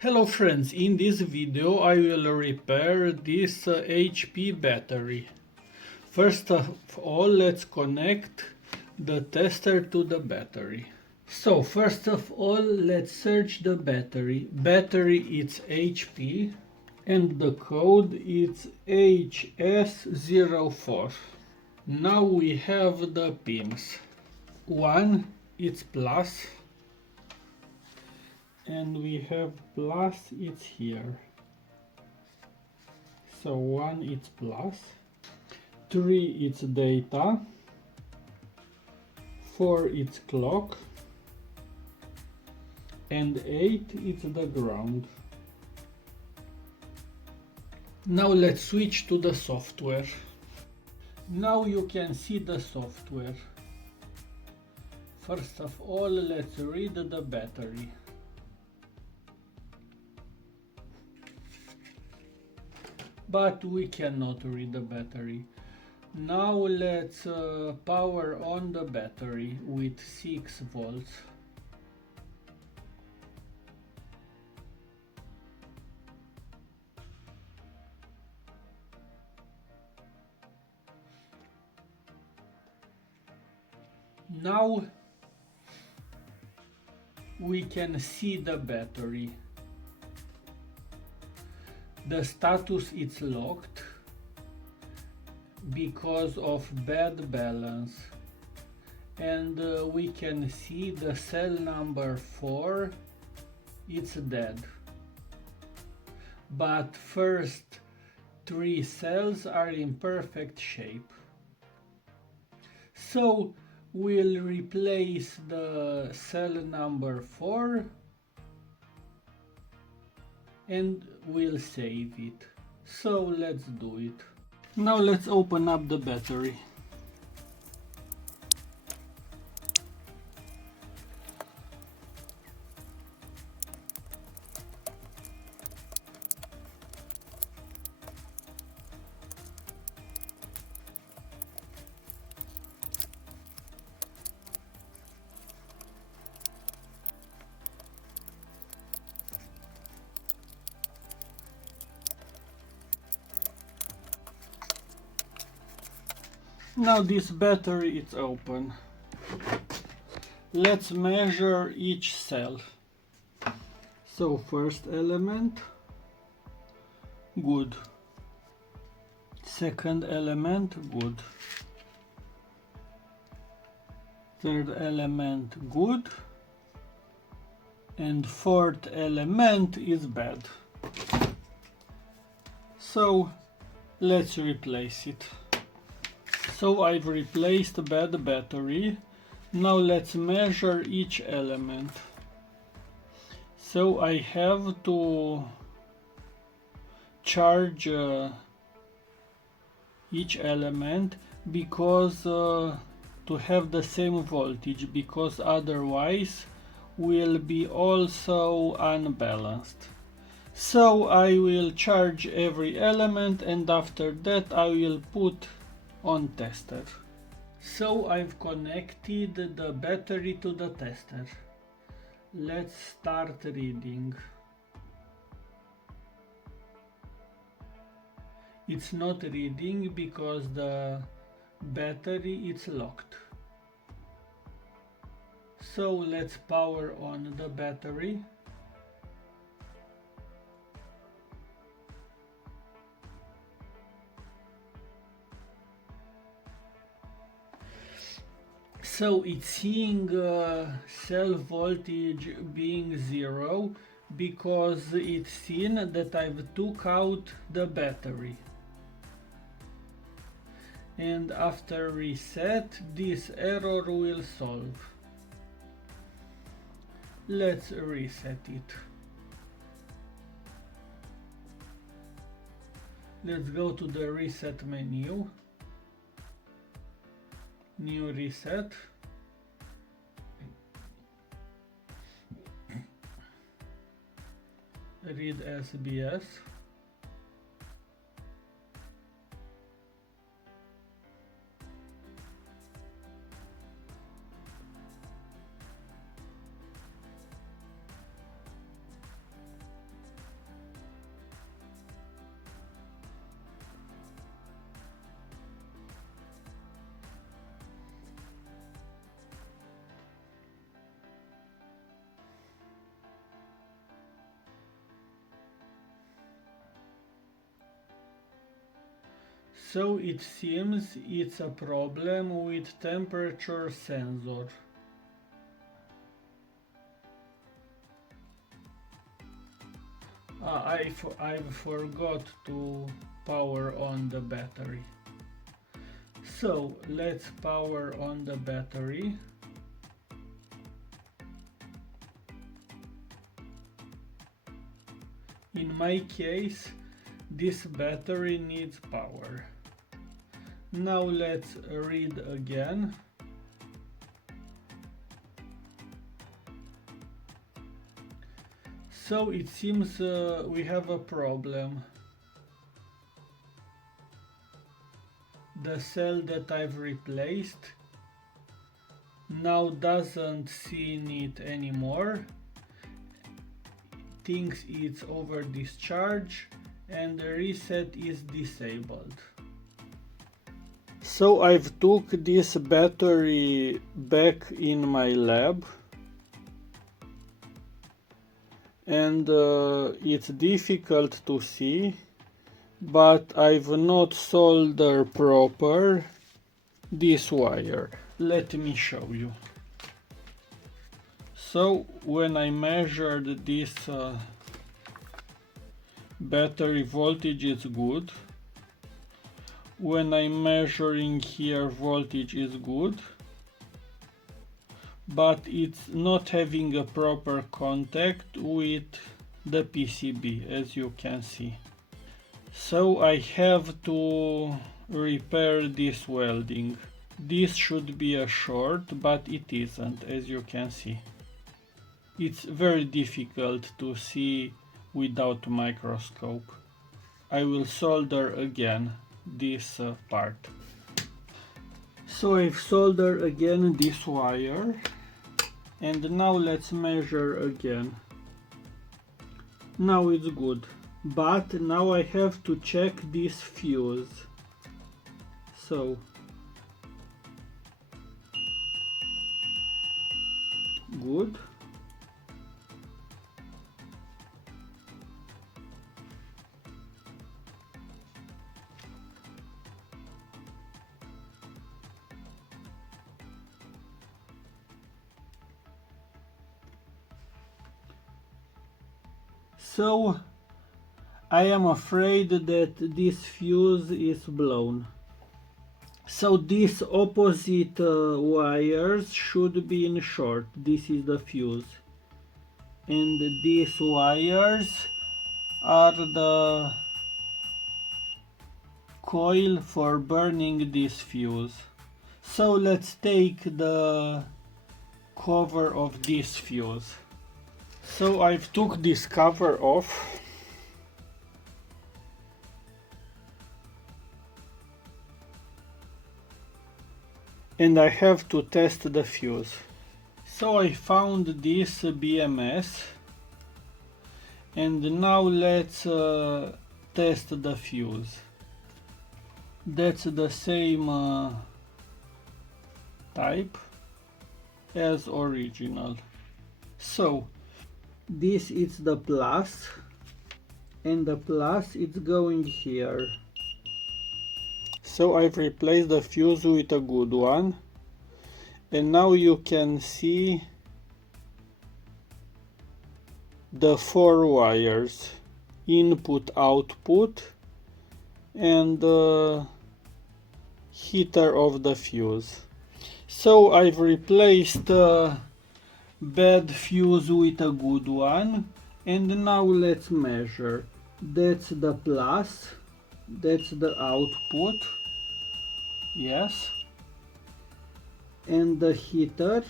Hello friends, in this video I will repair this HP battery. First of all, let's connect the tester to the battery. So first of all, let's search the battery. Battery is HP and the code is HS04. Now we have the pins. One is plus, and we have plus, it's here. So 1 it's plus, 3 it's data, 4 it's clock, and 8 it's the ground. Now let's switch to the software. Now you can see the software. First of all, let's read the battery. But we cannot read the battery. Now let's power on the battery with 6 volts. Now we can see the battery. The status is locked because of bad balance, and we can see the cell number 4, it's dead, but first 3 cells are in perfect shape. So we'll replace the cell number 4 and we'll save it. So let's do it. Now let's open up the battery. Now this battery is open. Let's measure each cell. So first element, good. Second element, good. Third element, good. And fourth element is bad. So let's replace it. So I've replaced the bad battery. Now let's measure each element. So I have to charge each element because to have the same voltage, because otherwise will be also unbalanced. So I will charge every element, and after that I will put on tester. So I've connected the battery to the tester. Let's start reading. It's not reading because the battery is locked. So let's power on the battery. So it's seeing cell voltage being 0 because it's seen that I've took out the battery. And after reset, this error will solve. Let's reset it. Let's go to the reset menu. New reset. Read SBS. So it seems it's a problem with temperature sensor. I forgot to power on the battery. So let's power on the battery. In my case, this battery needs power. Now let's read again. So it seems we have a problem. The cell that I've replaced now doesn't see it anymore, thinks it's over discharge, and the reset is disabled. So I've took this battery back in my lab, and it's difficult to see, but I've not soldered proper this wire. Let me show you. So when I measured this battery voltage, it's good. When I'm measuring here, voltage is good, but it's not having a proper contact with the PCB, as you can see. So I have to repair this welding. This should be a short, but it isn't, as you can see. It's very difficult to see without microscope. I will solder again this part. So I've soldered again this wire, and now let's measure again. Now it's good, but now I have to check this fuse. So good. So I am afraid that this fuse is blown. So these opposite wires should be in short. This is the fuse. And these wires are the coil for burning this fuse. So let's take the cover of this fuse. So I've took this cover off, and I have to test the fuse. So I found this BMS, and now let's test the fuse. That's the same type as original. So this is the plus, and the plus is going here. So I've replaced the fuse with a good one, and now you can see the 4 wires, input, output, and the heater of the fuse. So I've replaced bad fuse with a good one, and now let's measure. That's the plus, that's the output, yes, and the heater,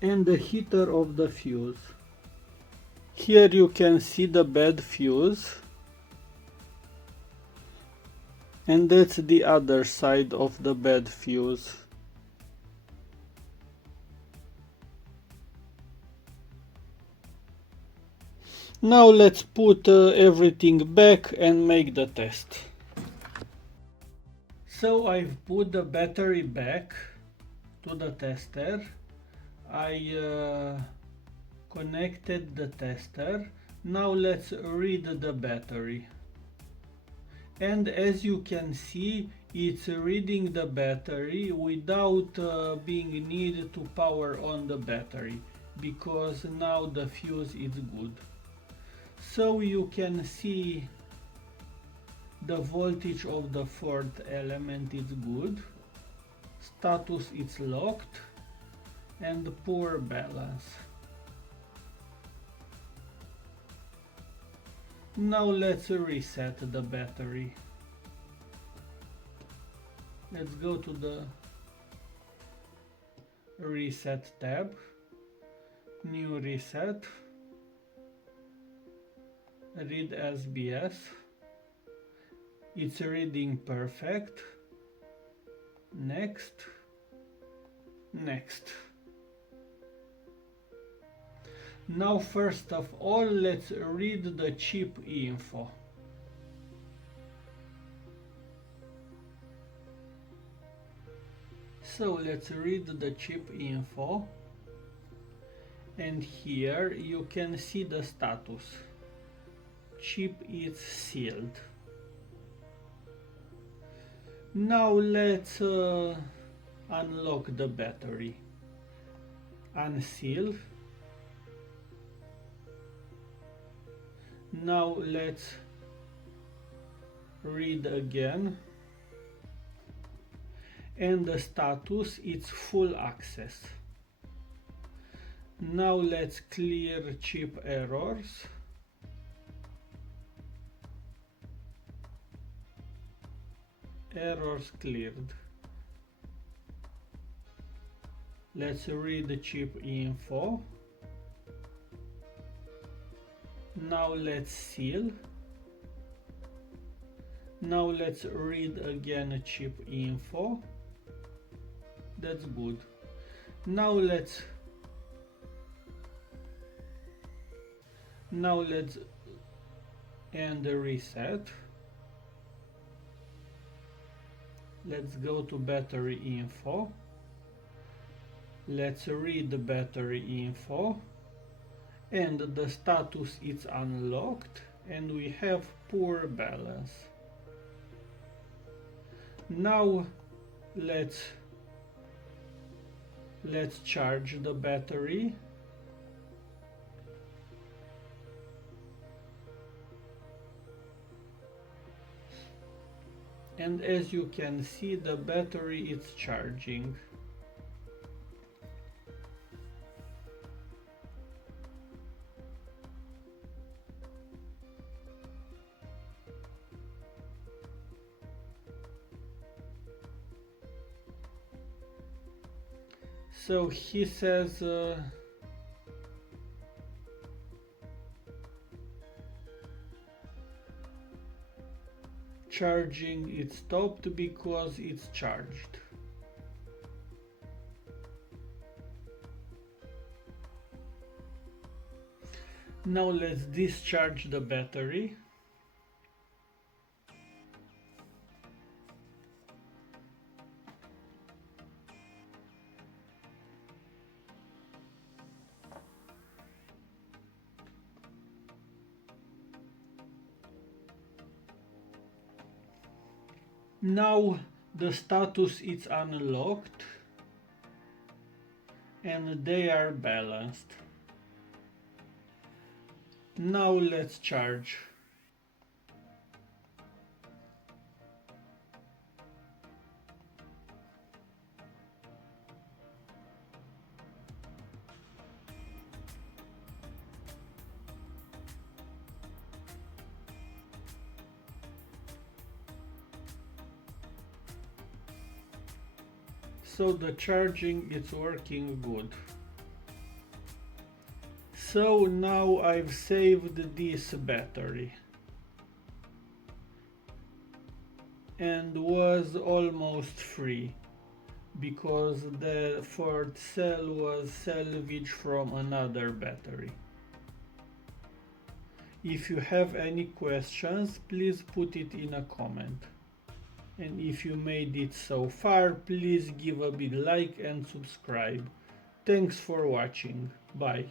and the heater of the fuse. Here you can see the bad fuse, and that's the other side of the bad fuse. Now let's put everything back and make the test. So I've put the battery back to the tester. I Connected the tester. Now let's read the battery. And as you can see, it's reading the battery without being needed to power on the battery, because now the fuse is good. So you can see the voltage of the fourth element is good, status is locked, and poor balance. Now let's reset the battery. Let's go to the reset tab, new reset, read SBS. It's reading perfect. Next, next. Now first of all, let's read the chip info. So let's read the chip info, and here you can see the status. Chip is sealed. Now let's unlock the battery. Unseal. Now let's read again, and the status is full access. Now let's clear chip errors. Errors cleared. Let's read the chip info. Now let's seal. Now let's read again chip info. That's good. Now let's end the reset. Let's go to battery info. Let's read the battery info, and the status is unlocked, and we have poor balance. Now let's charge the battery. And as you can see, the battery is charging. So he says charging it stopped because it's charged. Now let's discharge the battery. Now the status is unlocked and they are balanced. Now let's charge. So the charging is working good. So now I've saved this battery and was almost free because the fourth cell was salvaged from another battery. If you have any questions, please put it in a comment. And if you made it so far, please give a big like and subscribe. Thanks for watching. Bye.